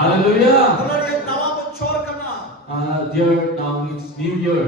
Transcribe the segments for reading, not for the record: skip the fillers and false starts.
Hallelujah. Tulari nawa bocor kana. Dear, now it's New Year.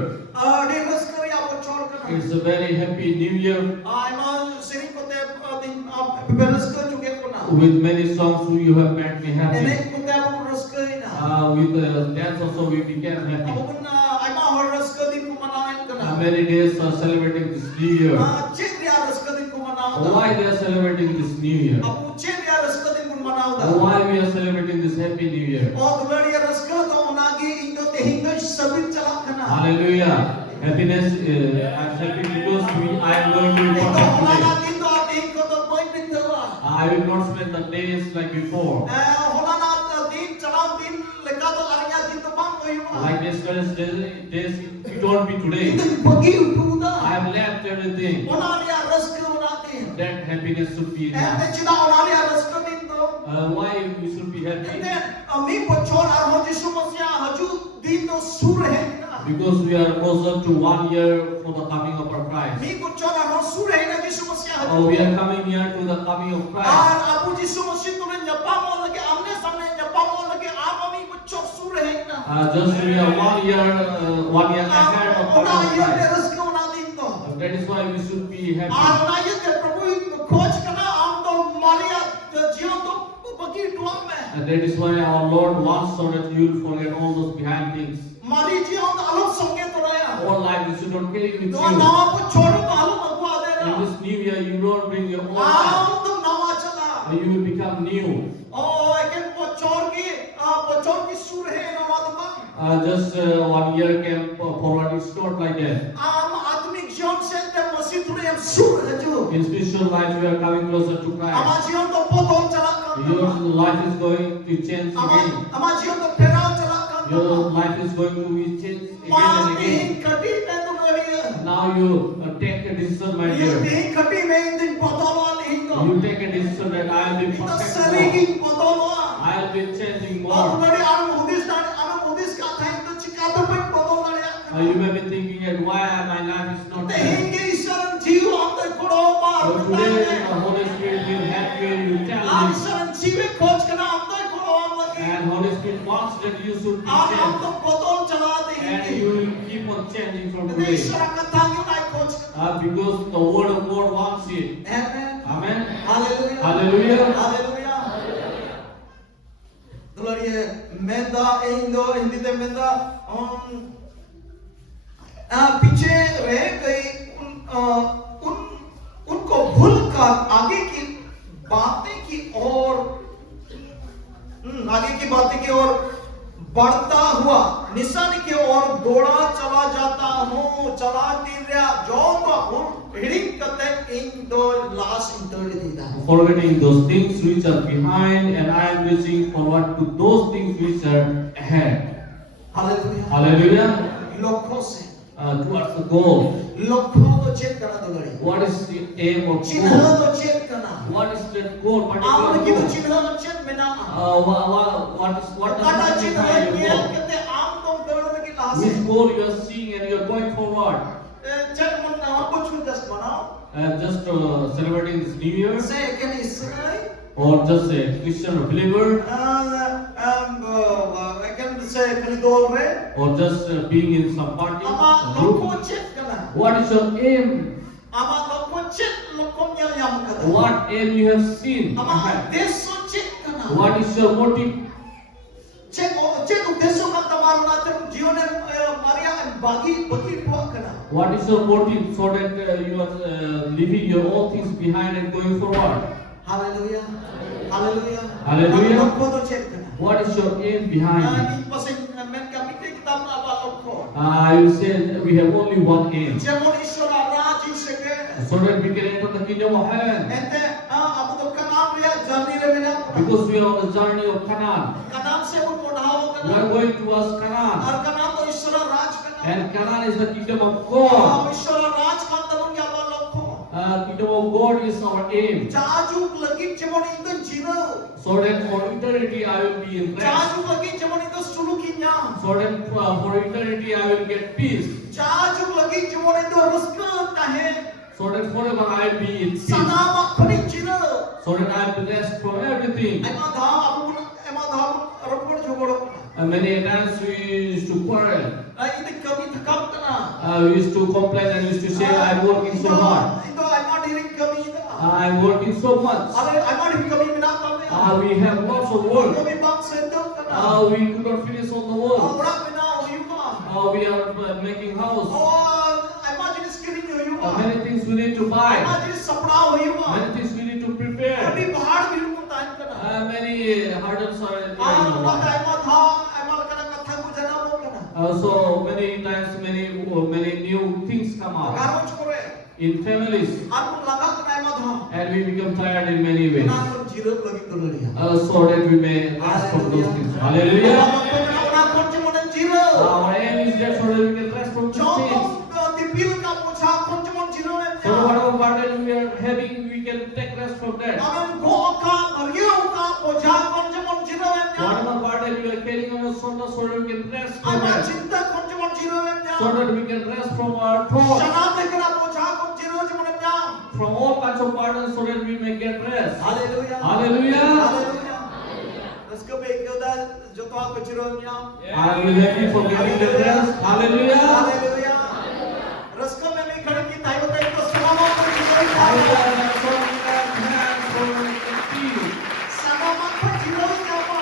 Di raskari bocor kana. It's a very happy New Year. Imal sering kote din beraskar juga kana. With many songs you have made me happy. Enek kote abu raskari na. With dance also we became happy. Abu kana imal hor raskar din kumanain kana. Many days are celebrating this New Year. Cek dia raskar din kumanain. Why they are celebrating this New Year? Abu cek dia raskar din kumanain. Why we are celebrating this happy New Year? Oh tulari raskar to onagi indo tehingo sabit chalak kana. Hallelujah. Happiness. I'm happy because I am going to Ito work wala today. natin to ating ko to boy pintawa. I will not spend the days like before. Wala na din chalaw din leka to arinya din to bang ko yung. Like this days it won't be today. Ito pagi utuda. I have left everything. Wala niya raskar natin. That happiness should be in Ete us. chida wala niya raskar din to. Why we should be happy? Ete ami bocor ar ho Jisu Masih haju din to sur hai na. Because we are closer to 1 year for the coming of our Christ. Mi bocor ar ho sur hai na Jisu Masih haju. We are coming near to the coming of Christ. Ar abu Jisu Masih tulen nyapa mo lagi amne samne nyapa mo lagi ab ami bocor sur hai na. Just we are 1 year ahead of Ona coming ye of Christ. raskar na din to. That is why we should be happy. Ona ye Prabhu खोज करना हम तो मारिया जीवन तो बगी टुआ में. That is why our Lord wants so that you will forget all those behind things. मारी जीवन तो अलग संगे तो रहा. All life you should not carry with तो you. नवा को छोड़ो तो अलग मगवा दे In रहा. this new year you don't bring your own life. हम तो नवा चला. You will become new. एक बच्चों की सुर है नवा तो का. Just 1 year came forward. It's not like that. आम आत्मिक जीवन से ते मसीह तुरे हम सुर है जो. In spiritual life you are coming closer to Christ. हमारा जीवन तो पोतोल चला Your कर. life is going to change again. हमारा जीवन तो फेराव चला कर. Your life is going to be changed again and माती again. कटी में तो नहीं है. Now you take a decision, my ये dear. तीन कटी में इन दिन पोतोल वाली Hindu. You take a decision that I will be Ito perfect sarili more. potola. I will be changing Bago more. na rin ang Buddhist ka tayo ito chikata pa yung potola niya. You may be thinking that why my life is not Te there. hingi isang jiwa ang tagkuroma. So today the Holy Spirit will help you and will tell Ang you. isang jiwa coach ka na ang tagkuroma lagi. And Holy Spirit wants that you should be Ang changed. tong potol chala te And hingi. you will keep on changing from Ito today. isang katangyo na coach ka. Because the word of God wants it. Amen. Amen. Hallelujah. Hallelujah. Hallelujah. Gloria menda indo hindi te menda पीछे रह गई उनको भूलकर आगे की बातें की ओर बढ़ता हुआ निशान की ओर दौड़ा चला जाता हूँ. चला दिया जो तो हिडिंग करते इन दो लास्ट इंटरव्यू देता है. Forgetting those things which are behind, and I am reaching forward to those things which are ahead. Hallelujah. Hallelujah. लक्ष्यों से Towards the goal. लक्ष्यों को चेक करना तो लड़ी. What is the aim of चिन्ह goal? तो चेक करना. What is that goal? आप Particular लोग की तो goal? चिन्ह चेक में ना. What does काटा it चिन्ह signify your ये goal? कहते आम तुम दौड़ने की लाश Which है. goal you are seeing and you are going forward? Check मन ना कुछ जस्ट बनाओ. Just celebrating this New Year, से क्या Israel. or just a Christian believer, क्या से कलिदोल रे. or just being in some party आमा group? लक्ष्यों चेक करना. What is your aim? आमा लक्ष्यों चेक लक्ष्यों yang करना. What aim you have seen? आमा देश चेक करना. What is your motive? Cek udeso ka tamaru natin jiwan Maria ang bagi tuwa ka na. What is your motive so that you are leaving your all things behind and going forward? Hallelujah. Hallelujah. Hallelujah. Lokho to check ka na. What is your aim behind it? Di pasing men kami kita apa lokho. I will say that we have only one aim, Jemon Ishwara Raj Seke. so that we can enter the kingdom of heaven. Ente abu to kanam ria journey re mena. Because we are on the journey of Canaan. Kanam se un modhao ka We na. are going towards Canaan. Ar kanam to Ishwara Raj ka na. And Canaan is the kingdom of God. Ishwara Raj ka tabun ya ba lokho. Kingdom of God is our aim. Jajuk lagi jemon indan jino. So that for eternity I will be in rest. Jajuk lagi jemon indan sulukinya. So that for eternity I will get peace. Jajuk lagi jemon indan raska tahe. So that forever I will be in peace. Sanama khani jino. So that I will rest from everything. Ema dha abu Many times we used to quarrel. Ini kami thakap kana. We used to complain and used to say, I'm working so hard. Ito I'm not hearing kami ito. I'm working so much. I'm not hearing kami minatang na. We have lots of work. Kami bang sendok kana. We could not finish all the work. Berapa na uyuma. We are making house. I'm not just kidding you. Many things we need to buy. I'm not just sapna uyuma. Many things we need to prepare. Kami bahar biru pun time kana. Many hurdles are there. So many times, many new things come out in families, and we become tired in many ways. So that we may rest from those things. Hallelujah. Our aim is that so that we can rest from those things. So whatever burden we are having, we can take rest from that. Whatever burden we are carrying on our shoulders, so that we can rest from that. So that we can rest from our thoughts, from all kinds of burdens, so that we may get rest. Hallelujah. Hallelujah. Let's go back to that. जो तो आप चिरो मियां I will happy for getting the rest. Hallelujah. Hallelujah रस्को में मैं खड़े की ताई होता है तो समामा पर चिरो Hallelujah.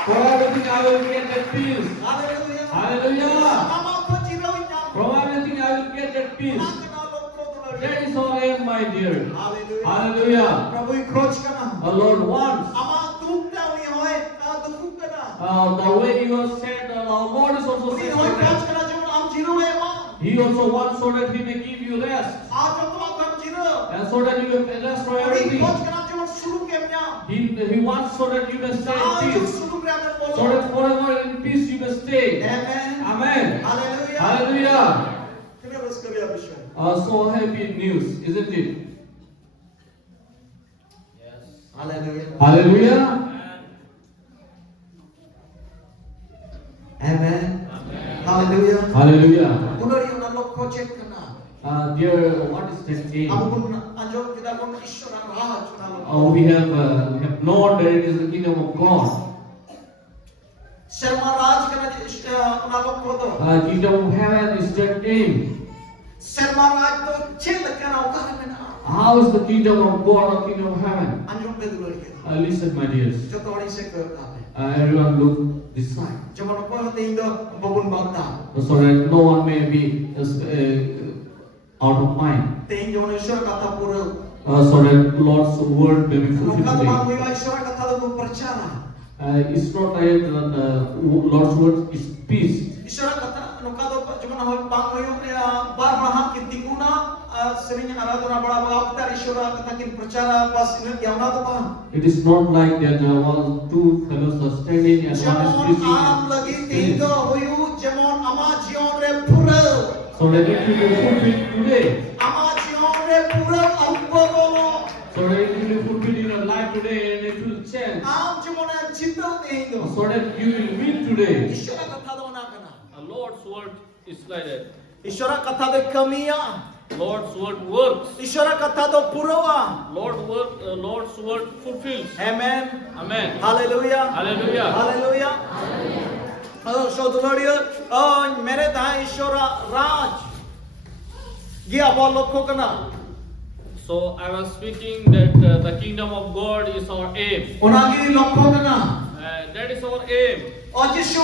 For everything I will get that peace. Hallelujah Hallelujah. समामा पर चिरो From everything I will get that peace. That is all I am, my dear. Hallelujah Hallelujah. प्रभु की खोज करना The Lord wants. अमा दुख ना उन्हें होए दुख करना The way you have said, our Lord is also उन्हें saying होए खोज that. करना जब हम चिरो है मां He also wants so that He may give you rest. आज जो तो आप हम चिरो And so that you may rest for उन्हें everything. खोज करना जब शुरू के मियां He wants so that you may stay आज in जो peace. शुरू के आपने So बोलो that forever in peace you may stay. Amen Amen. Hallelujah Hallelujah. कितने रस कभी आप विश्वास So happy news, isn't it? Hallelujah Hallelujah. Amen hallelujah Hallelujah. उन्होंने उन लोग को चेक करना Dear, what is that name? हम उन अंजों kita pun ईश्वर राह चुना लो We have known that it is the kingdom of God. Sharma राज करना उन लोग को तो Kingdom of heaven is that name. Sharma राज तो चेक करना उकार में ना How is the kingdom of God or kingdom of heaven? अंजों पे दुलर के Listen, my dears. जो थोड़ी से करता है Everyone look this side, जब हम को होते हैं तो बबुन Bagda so that no one may be out of mind. तें जो ने ईश्वर कथा पूरा So that Lord's word may be fulfilled मुकाद मांग today. हुआ ईश्वर कथा तो प्रचार It's not that Lord's word is peace. ईश्वर कथा मुकाद जब हम मांग हुआ बार बार की तिकुना sering आराधना बड़ा बाप तार ईश्वर कथा की प्रचार बस इन्हें क्या होना तो कहाँ It is not like that one, two fellows are standing and one is जेमोन preaching. आम लगी and तीन तो finished. हुई जेमोन अमा जीवन रे पूरा So that it will be fulfilled today. अमा जीवन रे पूरा अंबो बोलो So that it will be fulfilled in your life today and it will change. आम जेमोन चित्तो तीन तो So that you will win today. ईश्वर कथा तो ना करना The Lord's word is like that. ईश्वर कथा तो कमियां Lord's word works. ईश्वर कथा तो पूरा Lord's word fulfills. आमेन Amen. Hallelujah Hallelujah. हालेलुया सौदुलरियो मेरे दाएं ईश्वर राज ये अब लोगों का ना So I was speaking that the kingdom of God is our aim. उनागी लोगों का ना That is our aim. और जिसु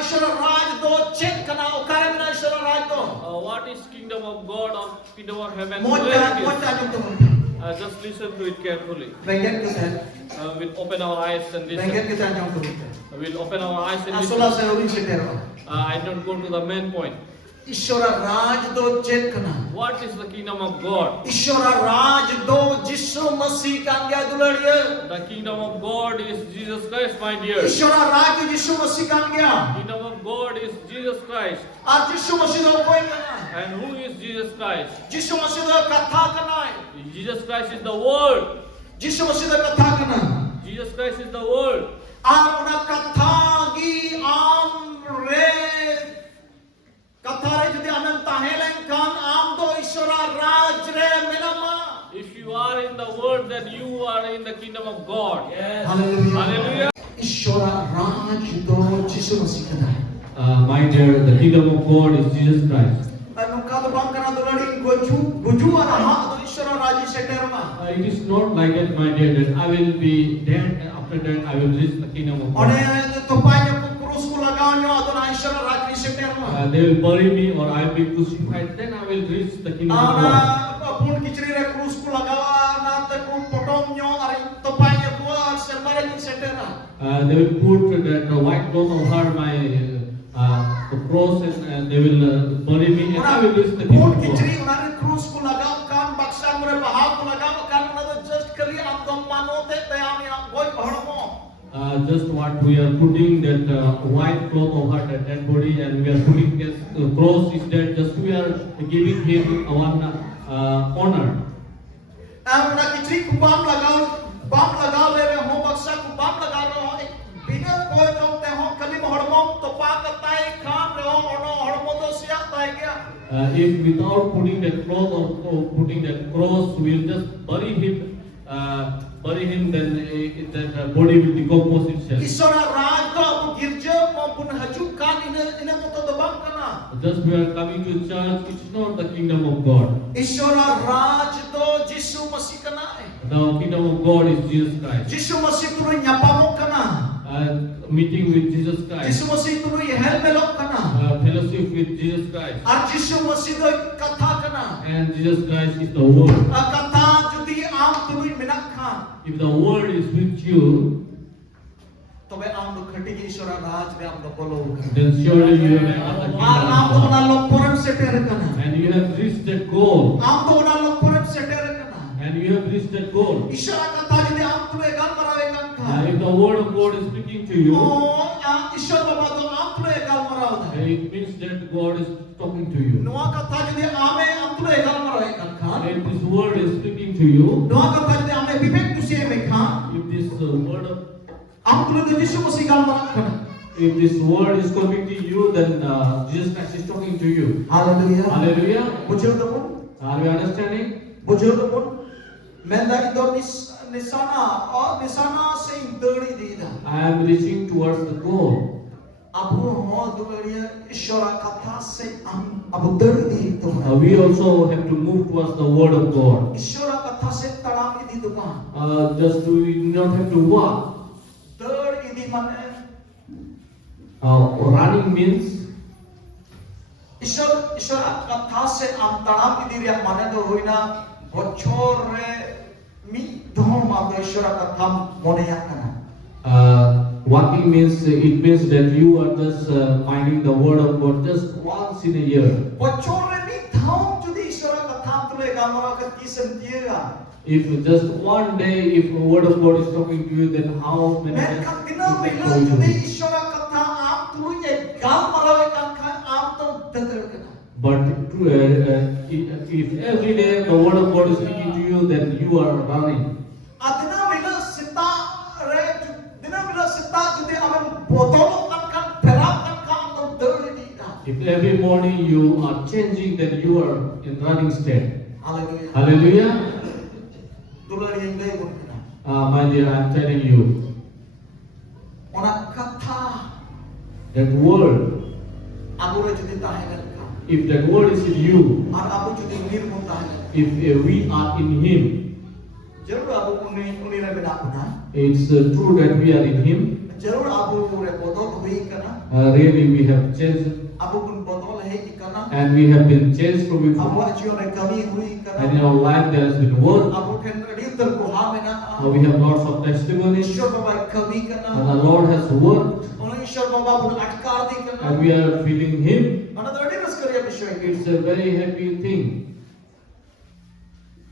ईश्वर राज दो चेक करना उकारे में ईश्वर राज दो What is kingdom of God or kingdom of heaven? मोटा मोटा जो तुम Just listen to it carefully. वेंगेट के साथ We'll open our eyes and वेंगेट listen. के साथ जो तुम We'll open our eyes and असला listen. से उड़ी से तेरा I don't go to the main point. ईश्वर राज दो चेक करना What is the kingdom of God? ईश्वर राज दो जिसु मसीह का अंग्या दुलड़िए The kingdom of God is Jesus Christ, my dear. ईश्वर राज जिसु मसीह का अंग्या Kingdom of God is Jesus Christ. आज जिसु मसीह दो कोई करना And who is Jesus Christ? जिसु मसीह दो कथा करना है Jesus Christ is the Word. जिसु मसीह दो कथा करना Jesus Christ is the Word. आर उना कथा की आम रे कथा रे जुदी अनंत हेलें कान आम दो ईश्वर राज रे मिनमा If you are in the Word, then you are in the kingdom of God. Hallelujah Hallelujah. ईश्वर राज दो Yesus Masih kena. My dear, the kingdom of God is Jesus Christ. Nungka tu bang kena tu lari guju anak tu Isra Raji seterma. It is not like that, my dear, that I will be dead and after that I will reach the kingdom of God. Ane topanya krus ku lagawnya tu na Isra Raji seterma. They will bury me or I will be crucified, then I will reach the kingdom of God. Ana pun kiciri re krus ku lagawa na te ku potomnya ari topanya ku serbara ni setera. They will put that white cloth over my cross and they will bury me and I will reach the kingdom Pun of God. kiciri unari krus ku lagaw kan baksa mure bahag ku lagaw kan na just kali am dom manote te ami goi bharmo. Just what we are putting that white cloth over that dead body and we are putting this cross is that just we are giving him one honor. Amna kiciri ku bam lagaw le ho baksa ku bam lagaw le ho bina koi tom te ho kali hormon to pa katai khan le ho ono hormon do sia tai gaya. If without putting that cloth or putting that cross, we will just bury him, then that body will decompose itself. Isora raj to abu girja maupun haju kan ina moto do bam kana. Just we are coming to church, it is not the kingdom of God. Isora raj to Yesus Masih kana. The kingdom of God is Jesus Christ. Yesus Masih tu nyapamo kana. Meeting with Jesus Christ. Yesus Masih tu hel melok kana. Fellowship with Jesus Christ. Ar Yesus Masih do katha kana. And Jesus Christ is the Word. Katha judi am tu menak khan. If the Word is with you, tobe am do khati ki Isora raj be am do bolo. then surely you have entered the Ar am kingdom to of na God. lokoran seter kana. And you have reached that goal. Am to na lokoran seter kana. And you have reached that goal. Isora katha judi am tu egal marawe kan khan. If the Word of God is speaking to you, Ishwar Baba to am tu egal marawe. it means that God is talking to you. Noa katha judi ame am tu egal marawe kan khan. If this Word is speaking to you, Noa katha judi ame bibek tu se me khan. if this word of Am tu le Yesus Masih egal marawe kan. if this word is convicting you, then Jesus Christ is talking to you. Hallelujah. Hallelujah. Bujur tu pun. Are you understanding? Bujur tu pun. Menda itu nisana se interi di ida. I am reaching towards the goal. Abu ho dunia Ishwara katha se am abu teri di itu. We also have to move towards the word of God. Ishwara katha se talam di itu kan. Just we not have to walk. Ter idi mana? Running means Ishwara katha se am talam di dia mana do hoina bochor re mi dhom ma do Ishwara katha mone yakana. walking means it means that you are just finding the word of God just once in a year. Bochor re mi dhom judi Ishwara katha tu le gamara ka kisam tiega. If just one day, if the word of God is talking to you, then how many Men times kan it kena will bila tell judi you? Ishwara katha am tu ye gamara kan kan am tu dadar kana. But if every day the word of God is speaking to you, then you are running. Adina bila sita judi ame botol kan perap kan am tu dadar di ida. If every morning you are changing, then you are in running state. Hallelujah. Hallelujah. Dular yang day pun kena. My dear, I am telling you, Ona katha that word, abu re judi tahenan ka. if that word is in you, Ar abu judi nirmun tahenan. if we are in Him, Jarur abu uni re bena kuna. it's true that we are in Him. Jarur abu re botol hui kana. Really, we have changed Abu pun botol hei kana. and we have been changed from Abu before. ajion re kami hui And in kana. our life, there has been work. Abu kan rintar ko ha mena. We have lots of testimonies. Ishwar Baba kami And kana. the Lord has worked, Ona Ishwar Baba pun atkar di kana. and we are feeling Him. Ona to adi maskari abu shoy. It's a very happy thing,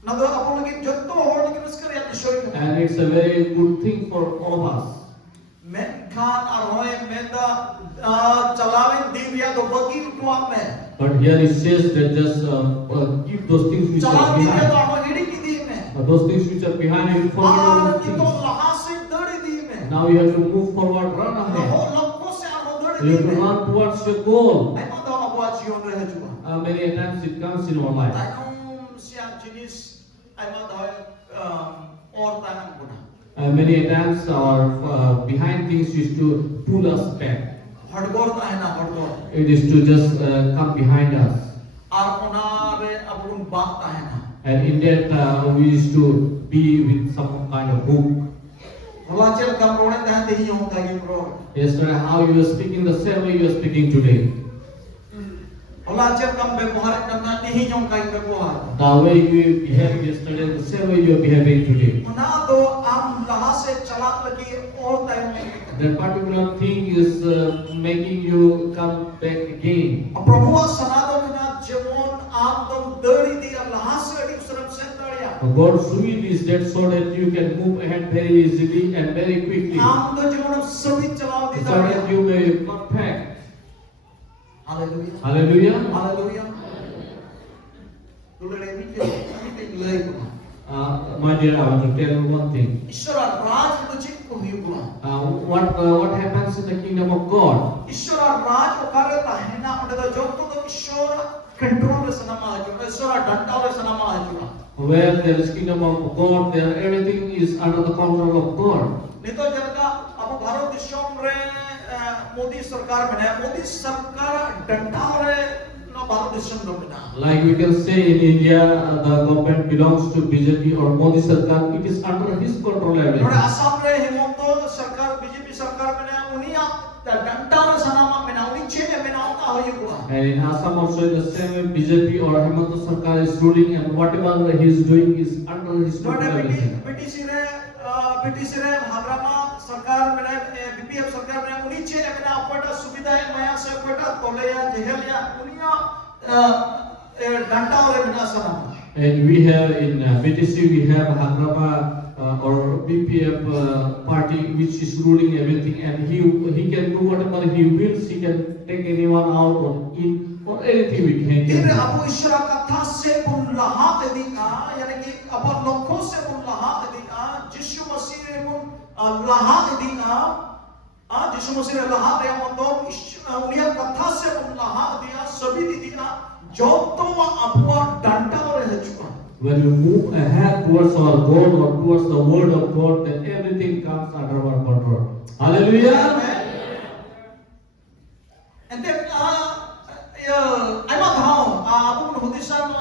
Nado abu lagi jotto hor lagi maskari abu shoy kana. and it's a very good thing for all of us. Men khan arhoy menda chalawen divya do bagi tuam me. But here it says that just keep those things which are Chalan divya behind. do amo hidi ki di me. Those things which are behind you, forget Ar those ito things. laha se dadi di me. Now you have to move forward, run Ho ahead. lokko se amo dadi You di have to me. run towards your goal. Ay mo do abu ajion re hajua. Many times it comes in our life. Tanom siya jenis ay mo do or tanang guna. Many times our behind things used to pull us back. हड़गोर ताहेना हड़गोर It is to just come behind us. आर ओनारे अबुन बाग ताहेना And in that we used to be with some kind of hook. होला चेल का प्रोडे ताहे ते ही होता है pro Yesterday, how you were speaking, the same way you are speaking today. होला चेल कम व्यवहार करना ते ही होता है व्यवहार The way you behaved yesterday, the same way you are behaving today. ना तो आम लहा से चला लगी और टाइम में That particular thing is making you come back again. प्रभु सनादो के ना जीवन आम तुम दरी दी लहा से अड़ी सरम से दरिया God's will is that so that you can move ahead very easily and very quickly. आम तो जीवन सभी चलाओ दी So that दरिया you may perfect. Hallelujah Hallelujah. Hallelujah तुलड़े भी के ले गुना My dear, I want to tell you one thing. ईश्वर राज रुचि को ही गुना What happens in the kingdom of God? ईश्वर राज कार्य ताहेना उन्हें तो जो तो ईश्वर कंट्रोल में सनमा है ईश्वर डंडा में सनमा है Where there is kingdom of God, there everything is under the control of God. नहीं तो जनका अब भारत देशों रे मोदी सरकार में है मोदी सरकार डंडा रे नो भारत देशों रो बिना Like we can say in India, the government belongs to BJP or Modi Sarkar. It is under his control और everything. असम रे हेमंत सरकार बीजेपी सरकार में है उन्हीं डंडा रे सनमा में ना उन्हीं छे में ना होता हो ये हुआ And in Assam also in the same way, BJP or Hemant Sarkar is ruling, and whatever he is doing is under his control नोटे everything. BTC रे भागरामा सरकार में बीपीएफ सरकार में उन्हीं छे में ना अपना सुविधा है माया से अपना तोले या जेहल या उन्हीं डंडा रे बिना सनमा And we have in BTC, we have Hagrama or BPF party which is ruling everything, and he can do whatever he wills. He can take anyone out or in or anything we can do. फिर अब ईश्वर कथा से बुनलहा दिका यानी कि अब लोगों से बुनलहा दिका यीशु मसीह ने बुनलहा दिका यीशु मसीह ने लहा दिया मतलब उन्हें कथा से बुनलहा दिया सभी दिया जो तो अपना डंडा रह चुका When we move ahead towards our God or towards the word of God, then everything comes under our control. Hallelujah. And then I'm not how apun hudisan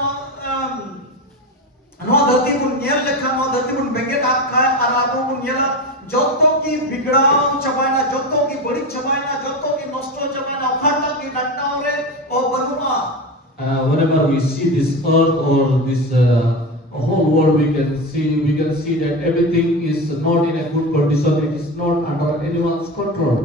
no dhati bun nyel lekha no dhati bun benge ka ar abu bun nyela joto ki bigड़ाव चबाना joto ki बड़ी चबाना joto ki नष्ट चबाना उखाड़ा की डंडा रे और बनुआ Whenever we see this earth or this whole world, we can see that everything is not in a good condition. It is not under anyone's control.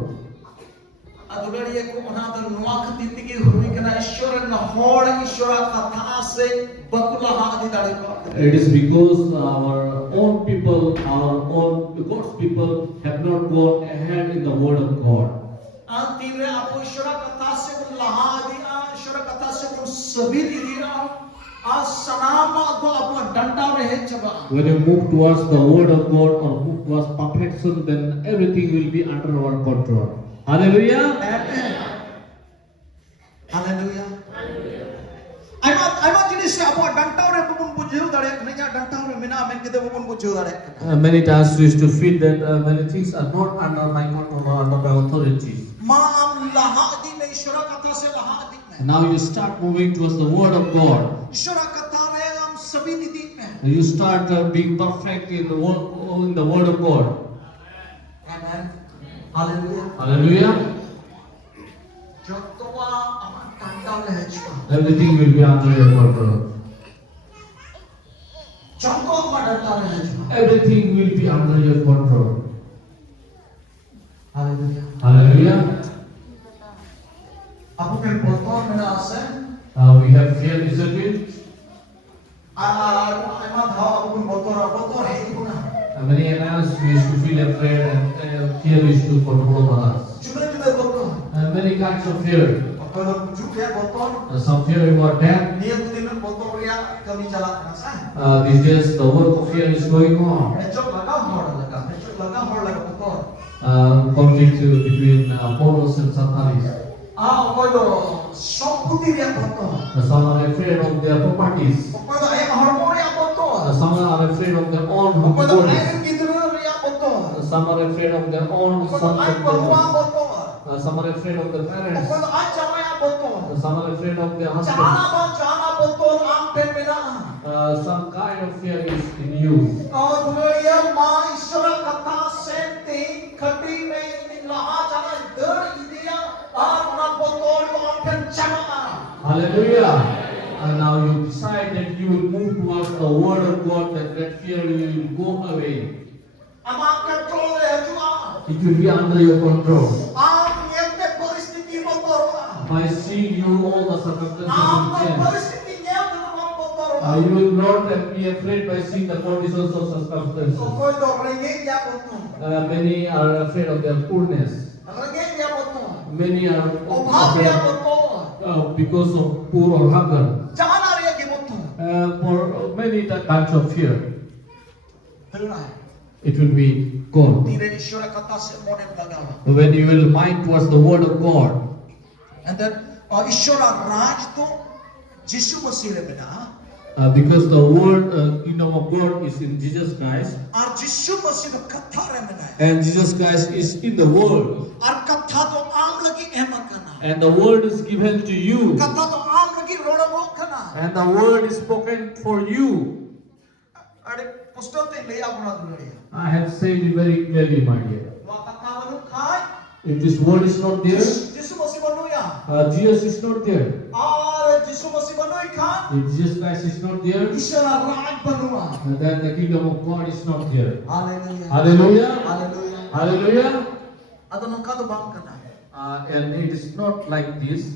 अदुलड़िए को अनादर नुआ खतीति की हुई कना ईश्वर न होड़ ईश्वर कथा से बकुला हादी दाड़ी को It is because our own people, our own God's people have not gone ahead in the word of God. तीव्र आपको ईश्वर कथा से बकुला हादी ईश्वर कथा से बकुल सभी दिया सनाम तो आपको डंडा रहे चबा When you move towards the word of God or move towards perfection, then everything will be under our control. Hallelujah. Hallelujah. I'm jenis apa dantau re bubun bujiu dare nanya dantau re mina men kite bubun bujiu dare Many times we used to feel that many things are not under my control or under my authority. maam lahadi me ishwara katha se lahadi And now you start moving towards the word of God. ishwara katha re hum sabhi niti mein You start being perfect in the word of God. amen hallelujah Hallelujah. jotwa aman dantau re chwa Everything will be under your control. jotwa aman dantau re chwa Everything will be under your control. hallelujah Hallelujah. apu kan botol mena ase We have fear, isn't it? aman ha apu kan botol hai guna Many times we used to feel afraid and fear used to control us. juda botol Many kinds of fear. kalau juga botol Some fear about death. dia tuh botol ya kami jalan nasa These days the work of fear is going on. ecok laga hor laga botol Conflict between Polos and Santalis. okoy do somputi ya botol Some are afraid of their properties. okoy do ayam hormon ya botol Some are afraid of their own okoy do bodies. ayam gitu ya botol Some are afraid of their own okoy do sons ayam and bahwa daughters. botol Some are afraid of their parents. Okol ajamaya botol. Some are afraid of their Jana husbands. ba jana botol ang pemena. Some kind of fear is in you. Dunia ma Ishwara katha sente khati me laha jana dar idia na botol ang penchama. Hallelujah. And now you decide that you will move towards the word of God, that fear will go away. Ama control hejua. It will be under your control. Am yente paristhiti botorwa. By seeing you all the circumstances Am will change. paristhiti nyam botorwa. You will not be afraid by seeing the conditions of circumstances. Koi do renge ya botor. Many are afraid of their poorness. Renge ya botor. Many are Obhav ya afraid botor. because of poor or hunger. Jana re ki botor. For many kinds of fear, Third it will be gone. Tire Ishwara katha se mone lagawa. When you will mind towards the word of God, And then Ishwara Raj to Jishu Masih re bena. because the word kingdom of God is in Jesus Christ, Ar Jishu Masih ka katha re bena. and Jesus Christ is in the world, Ar katha to aam lagi ehmat kana. and the word is given to you, Katha to aam lagi rodamo kana. and the word is spoken for you. Are pusto te le apna dunia. I have said it very clearly, my dear. Wa katha manu khai. If this word is not there, Jishu Masih banu ya. Jesus is not there. Ar Jishu Masih banu khai. If Jesus Christ is not there, Ishwara Raj banu. then the kingdom of God is not there. Hallelujah. Hallelujah. Hallelujah. Hallelujah. Adano kadu bang kana. And it is not like this.